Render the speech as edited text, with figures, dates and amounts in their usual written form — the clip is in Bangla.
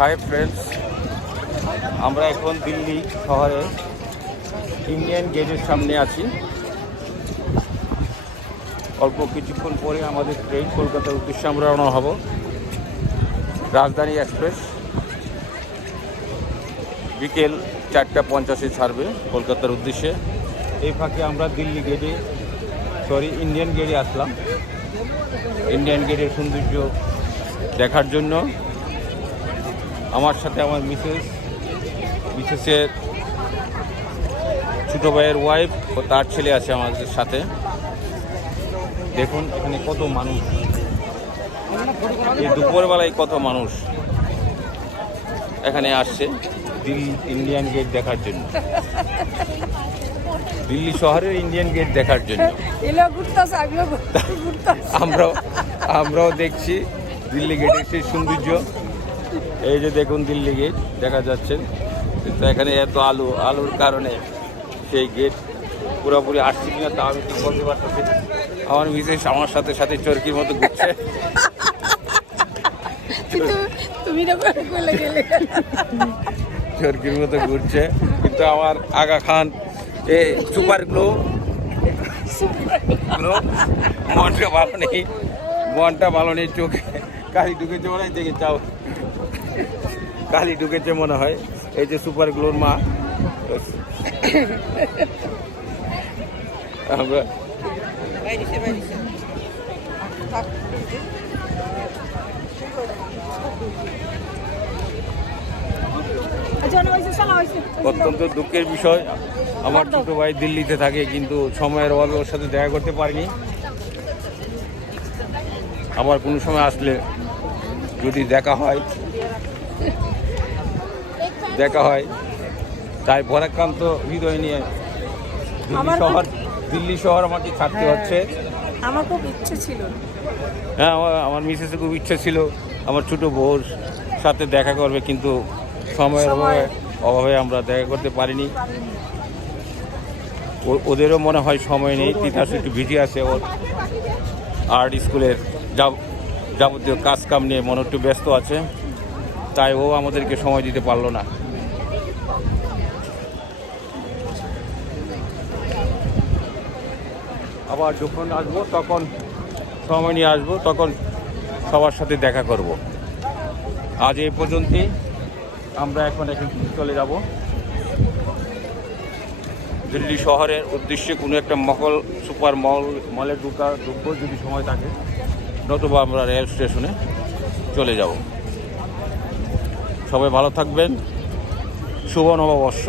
হাই ফ্রেন্ডস, আমরা এখন দিল্লি শহরে ইন্ডিয়ান গেটের সামনে আছি। অল্প কিছুক্ষণ পরে আমাদের ট্রেন কলকাতার উদ্দেশ্যে আমরা রওনা হব। রাজধানী এক্সপ্রেস বিকেল 4:50 ছাড়বে কলকাতার উদ্দেশ্যে। এই ফাঁকে আমরা দিল্লি গেটে ইন্ডিয়ান গেটে আসলাম ইন্ডিয়ান গেটের সৌন্দর্য দেখার জন্য। আমার সাথে আমার মিসেসের ছোটো ভাইয়ের ওয়াইফ ও তার ছেলে আছে আমাদের সাথে। দেখুন এখানে কত মানুষ, এই দুপুরবেলায় কত মানুষ এখানে আসছে দিল্লি ইন্ডিয়ান গেট দেখার জন্য, দিল্লি শহরের ইন্ডিয়ান গেট দেখার জন্য। আমরাও দেখছি দিল্লি গেটের সেই সৌন্দর্য। এই যে দেখুন দিল্লি গেট দেখা যাচ্ছে, কিন্তু এখানে এত আলোর কারণে সেই গেট পুরোপুরি আসছে কিনা তা আমি ঠিক বলতে পারতেছি। আমার বিশেষ আমার সাথে সাথে চরকির মতো ঘুরছে। চরকির মতো ঘুরছে, কিন্তু আমার আগা খান এই সুপার গ্লো মনটা ভালো নেই, চোখে কালি ঢুকেছে মনে হয়, দেখে চাও কালি ঢুকেছে মনে হয়। এই যে সুপার গ্লোর মা, আমরা অত্যন্ত দুঃখের বিষয়, আমার ছোট ভাই দিল্লিতে থাকে, কিন্তু সময়ের অভাবে ওর সাথে দেখা করতে পারিনি। আবার কোনো সময় আসলে যদি দেখা হয় তাই ভরাক্রান্ত হৃদয় নিয়ে দিল্লি শহর আমাকে ছাড়তে হচ্ছে। আমার খুব ইচ্ছে ছিল, হ্যাঁ আমার মিসেসের খুব ইচ্ছে ছিল আমার ছোটো বউর সাথে দেখা করবে, কিন্তু সময়ের অভাবে আমরা দেখা করতে পারিনি। ওদেরও মনে হয় সময় নেই, তিতাস একটু বিজি আছে, ওর আর্ট স্কুলের যাবতীয় কাজ কাম নিয়ে মনে একটু ব্যস্ত আছে, তাই ও আমাদেরকে সময় দিতে পারলো না। আবার যখন আসবো তখন সময় নিয়ে আসবো, তখন সবার সাথে দেখা করব। আজ এই পর্যন্তই, আমরা এখন চলে যাব দিল্লি শহরের উদ্দেশ্যে। কোনো একটা সুপার মলে ঢুকবো যদি সময় থাকে, নতুবা আমরা রেল স্টেশনে চলে যাব। সবাই ভালো থাকবেন, শুভ নববর্ষ।